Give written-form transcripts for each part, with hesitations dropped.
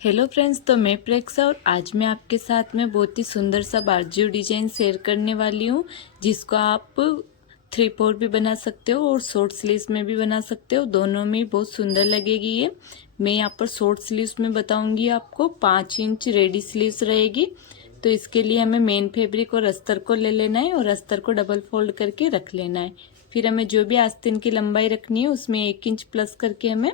Hello friends, तो मैं प्रेक्षा और आज मैं आपके साथ में बहुत ही सुंदर सा बाजू डिजाइन शेयर करने वाली हूँ, जिसको आप 3/4 भी बना सकते हो और शॉर्ट स्लीव्स में भी बना सकते हो। दोनों में बहुत सुंदर लगेगी ये। मैं यहाँ पर शॉर्ट स्लीव्स में बताऊंगी आपको। 5 इंच रेडी स्लीव्स रहेगी। तो इसके लिए हमें मेन फैब्रिक और अस्तर को ले लेना है और अस्तर को डबल फोल्ड करके रख लेना है। फिर हमें जो भी आस्तीन की लंबाई रखनी है उसमें 1 इंच प्लस करके हमें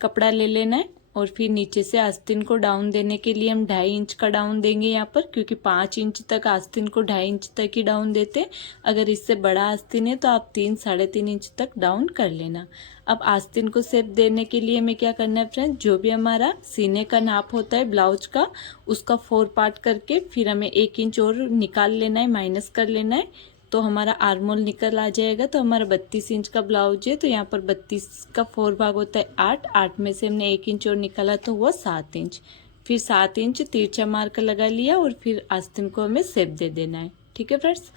कपड़ा ले लेना है। और फिर नीचे से आस्तीन को डाउन देने के लिए हम 2.5 इंच का डाउन देंगे यहाँ पर, क्योंकि 5 इंच तक आस्तीन को 2.5 इंच तक ही डाउन देते। अगर इससे बड़ा आस्तीन है तो आप 3-3.5 इंच तक डाउन कर लेना। अब आस्तीन को शेप देने के लिए हमें क्या करना है फ्रेंड्स, जो भी हमारा सीने का नाप होता है ब्लाउज का, उसका 4 पार्ट करके फिर हमें 1 इंच और निकाल लेना है, माइनस कर लेना है। तो हमारा आर्मोल निकल आ जाएगा। तो हमारा 32 इंच का ब्लाउज है, तो यहाँ पर 32 का 4 भाग होता है 8 में से हमने 1 इंच और निकाला तो हुआ 7 इंच। फिर 7 इंच तिरछा मार्क लगा लिया और फिर आस्तीन को हमें शेप दे देना है। ठीक है फ्रेंड्स,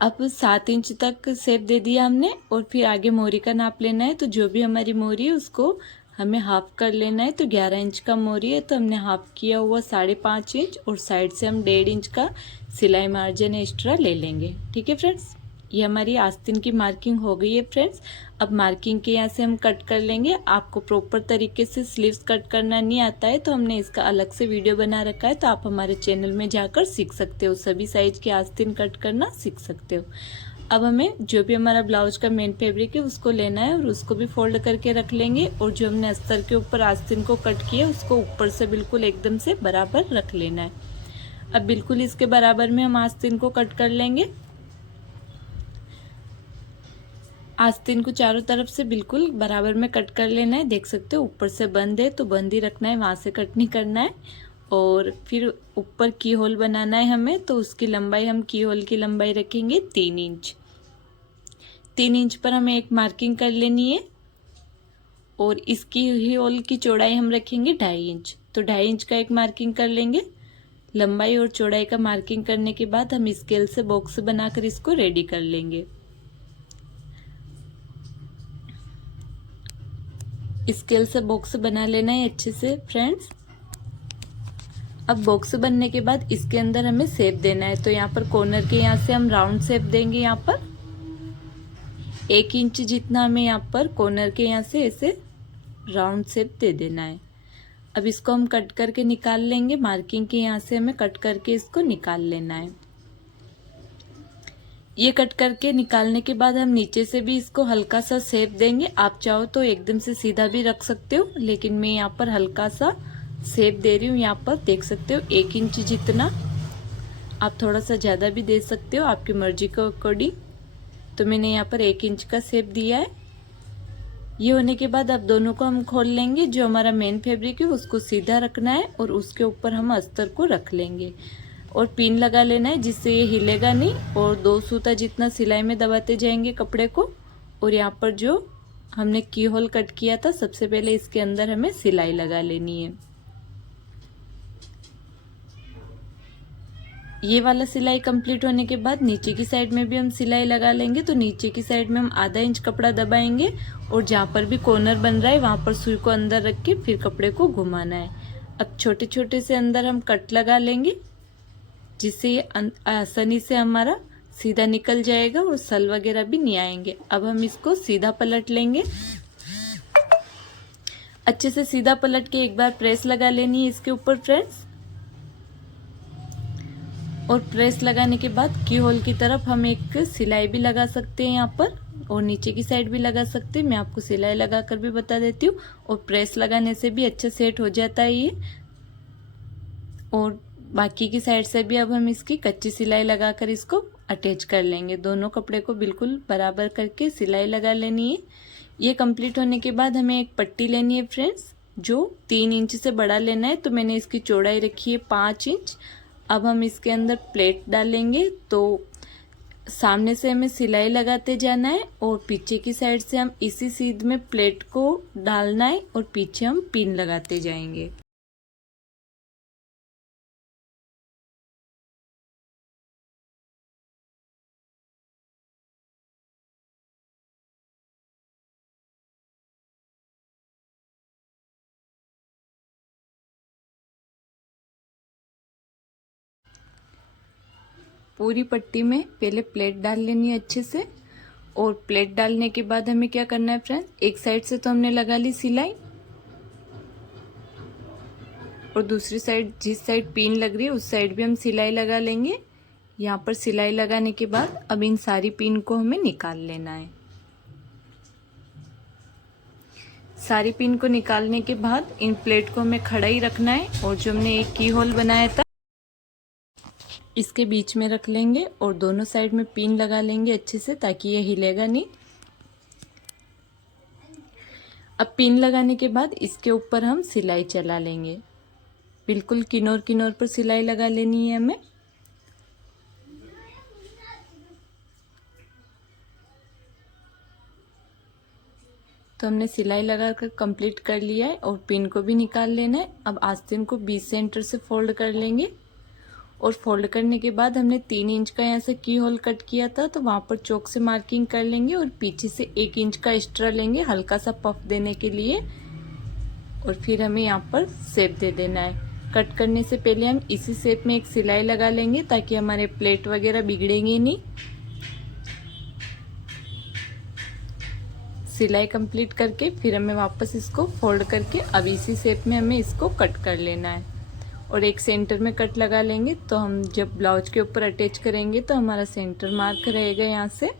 अब 7 इंच तक शेप दे दिया हमने और फिर आगे मोरी का नाप लेना है। तो जो भी हमारी मोरी है उसको हमें हाफ कर लेना है। तो 11 इंच का मोरी है तो हमने हाफ किया हुआ 5.5 इंच और साइड से हम 1.5 इंच का सिलाई मार्जिन एक्स्ट्रा ले लेंगे। ठीक है फ्रेंड्स, ये हमारी आस्तीन की मार्किंग हो गई है फ्रेंड्स। अब मार्किंग के यहाँ से हम कट कर लेंगे। आपको प्रॉपर तरीके से स्लीव्स कट करना नहीं आता है तो हमने इसका अलग से वीडियो बना रखा है, तो आप हमारे चैनल में जाकर सीख सकते हो, सभी साइज के आस्तीन कट करना सीख सकते हो। अब हमें जो भी हमारा ब्लाउज का मेन फैब्रिक है उसको लेना है और उसको भी फोल्ड करके रख लेंगे। और जो हमने अस्तर के ऊपर आस्तीन को कट किया उसको ऊपर से बिल्कुल एकदम से बराबर रख लेना है। अब बिल्कुल इसके बराबर में हम आस्तीन को कट कर लेंगे। आस्तीन को चारों तरफ से बिल्कुल बराबर में कट कर लेना है। देख सकते हो ऊपर से बंद है तो बंद ही रखना है, वहां से कट नहीं करना है। और फिर ऊपर की होल बनाना है हमें, तो उसकी लंबाई हम की होल की लंबाई रखेंगे 3 इंच। 3 इंच पर हमें एक मार्किंग कर लेनी है और इसकी ही होल की चौड़ाई हम रखेंगे 2.5 इंच। तो 2.5 इंच का एक मार्किंग कर लेंगे। लंबाई और चौड़ाई का मार्किंग करने के बाद हम स्केल से बॉक्स बनाकर इसको रेडी कर लेंगे। स्केल से बॉक्स बना लेना है अच्छे से फ्रेंड्स। अब बॉक्स बनने के बाद इसके अंदर हमें शेप देना है। तो यहाँ पर कॉर्नर के यहाँ से हम राउंड शेप देंगे। यहाँ पर 1 इंच जितना हमें यहाँ पर कॉर्नर के यहाँ से ऐसे राउंड शेप दे देना है। अब इसको हम कट करके निकाल लेंगे। मार्किंग के यहाँ से हमें कट करके इसको निकाल लेना है। ये कट करके निकालने के बाद हम नीचे से भी इसको हल्का सा शेप देंगे। आप चाहो तो एकदम से सीधा भी रख सकते हो, लेकिन मैं यहाँ पर हल्का सा शेप दे रही हूँ। यहाँ पर देख सकते हो 1 इंच जितना, आप थोड़ा सा ज़्यादा भी दे सकते हो आपकी मर्जी के अकॉर्डिंग। तो मैंने यहाँ पर 1 इंच का शेप दिया है। ये होने के बाद अब दोनों को हम खोल लेंगे। जो हमारा मेन फैब्रिक है उसको सीधा रखना है और उसके ऊपर हम अस्तर को रख लेंगे और पिन लगा लेना है, जिससे ये हिलेगा नहीं। और 2 सूता जितना सिलाई में दबाते जाएंगे कपड़े को। और यहाँ पर जो हमने की होल कट किया था सबसे पहले इसके अंदर हमें सिलाई लगा लेनी है। ये वाला सिलाई कंप्लीट होने के बाद नीचे की साइड में भी हम सिलाई लगा लेंगे। तो नीचे की साइड में हम आधा इंच कपड़ा दबाएंगे और जहाँ पर भी कॉर्नर बन रहा है वहां पर सुई को अंदर रख के फिर कपड़े को घुमाना है। अब छोटे छोटे से अंदर हम कट लगा लेंगे, जिससे ये आसानी से हमारा सीधा निकल जाएगा और सल वगैरह भी नहीं आएंगे। अब हम इसको सीधा पलट लेंगे। अच्छे से सीधा पलट के एक बार प्रेस लगा लेनी है इसके ऊपर फ्रेंड्स। और प्रेस लगाने के बाद की होल की तरफ हम एक सिलाई भी लगा सकते हैं यहाँ पर, और नीचे की साइड भी लगा सकते हैं। मैं आपको सिलाई लगाकर भी बता देती हूँ। और प्रेस लगाने से भी अच्छा सेट हो जाता है ये। और बाकी की साइड से भी अब हम इसकी कच्ची सिलाई लगाकर इसको अटैच कर लेंगे। दोनों कपड़े को बिल्कुल बराबर करके सिलाई लगा लेनी है। ये कंप्लीट होने के बाद हमें एक पट्टी लेनी है फ्रेंड्स, जो 3 इंच से बड़ा लेना है। तो मैंने इसकी चौड़ाई रखी है 5 इंच। अब हम इसके अंदर प्लेट डालेंगे। तो सामने से हमें सिलाई लगाते जाना है और पीछे की साइड से हम इसी सीध में प्लेट को डालना है और पीछे हम पिन लगाते जाएंगे। पूरी पट्टी में पहले प्लेट डाल लेनी है अच्छे से। और प्लेट डालने के बाद हमें क्या करना है फ्रेंड्स, एक साइड से तो हमने लगा ली सिलाई, और दूसरी साइड जिस साइड पिन लग रही है उस साइड भी हम सिलाई लगा लेंगे। यहाँ पर सिलाई लगाने के बाद अब इन सारी पिन को हमें निकाल लेना है। सारी पिन को निकालने के बाद इन प्लेट को हमें खड़ा ही रखना है, और जो हमने एक की होल बनाया था इसके बीच में रख लेंगे और दोनों साइड में पिन लगा लेंगे अच्छे से, ताकि ये हिलेगा नहीं। अब पिन लगाने के बाद इसके ऊपर हम सिलाई चला लेंगे, बिल्कुल किनार किनार पर सिलाई लगा लेनी है हमें। तो हमने सिलाई लगाकर कंप्लीट कर लिया है और पिन को भी निकाल लेना है। अब आस्तीन को बीच सेंटर से फोल्ड कर लेंगे, और फोल्ड करने के बाद हमने 3 इंच का यहाँ से की होल कट किया था, तो वहाँ पर चौक से मार्किंग कर लेंगे और पीछे से 1 इंच का एक्स्ट्रा लेंगे हल्का सा पफ देने के लिए। और फिर हमें यहाँ पर शेप दे देना है। कट करने से पहले हम इसी शेप में एक सिलाई लगा लेंगे, ताकि हमारे प्लेट वगैरह बिगड़ेंगे नहीं। सिलाई कंप्लीट करके फिर हमें वापस इसको फोल्ड करके अब इसी शेप में हमें इसको कट कर लेना है, और एक सेंटर में कट लगा लेंगे। तो हम जब ब्लाउज के ऊपर अटैच करेंगे तो हमारा सेंटर मार्क रहेगा यहाँ से।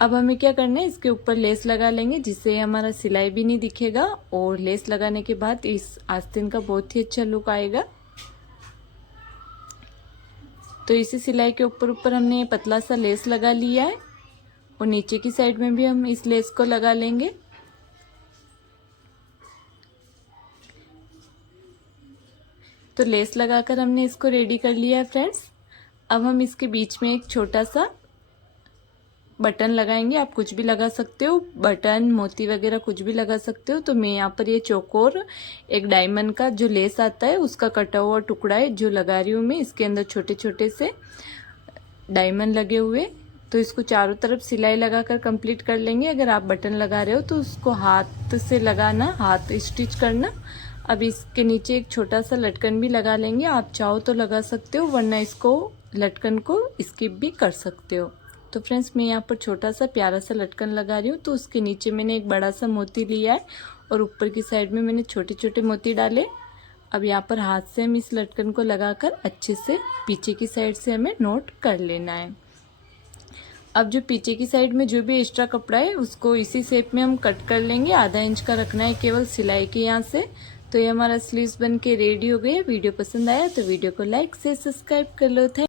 अब हमें क्या करना है, इसके ऊपर लेस लगा लेंगे, जिससे हमारा सिलाई भी नहीं दिखेगा, और लेस लगाने के बाद इस आस्तीन का बहुत ही अच्छा लुक आएगा। तो इसी सिलाई के ऊपर हमने पतला सा लेस लगा लिया है, और नीचे की साइड में भी हम इस लेस को लगा लेंगे। तो लेस लगाकर हमने इसको रेडी कर लिया है फ्रेंड्स। अब हम इसके बीच में एक छोटा सा बटन लगाएंगे। आप कुछ भी लगा सकते हो, बटन मोती वगैरह कुछ भी लगा सकते हो। तो मैं यहाँ पर ये चौकोर एक डायमंड का जो लेस आता है उसका कटा हुआ टुकड़ा है जो लगा रही हूँ मैं। इसके अंदर छोटे छोटे से डायमंड लगे हुए, तो इसको चारों तरफ सिलाई लगाकर कंप्लीट कर लेंगे। अगर आप बटन लगा रहे हो तो उसको हाथ से लगाना, हाथ स्टिच करना। अब इसके नीचे एक छोटा सा लटकन भी लगा लेंगे। आप चाहो तो लगा सकते हो, वरना इसको लटकन को स्किप भी कर सकते हो। तो फ्रेंड्स मैं यहाँ पर छोटा सा प्यारा सा लटकन लगा रही हूँ। तो उसके नीचे मैंने एक बड़ा सा मोती लिया है, और ऊपर की साइड में मैंने छोटे छोटे मोती डाले। अब यहाँ पर हाथ से हम इस लटकन को लगाकर अच्छे से पीछे की साइड से हमें नोट कर लेना है। अब जो पीछे की साइड में जो भी एक्स्ट्रा कपड़ा है उसको इसी शेप में हम कट कर लेंगे। आधा इंच का रखना है केवल सिलाई के यहाँ से। तो ये हमारा स्लीव्स बन के रेडी हो गई है। वीडियो पसंद आया तो वीडियो को लाइक से सब्सक्राइब कर लो।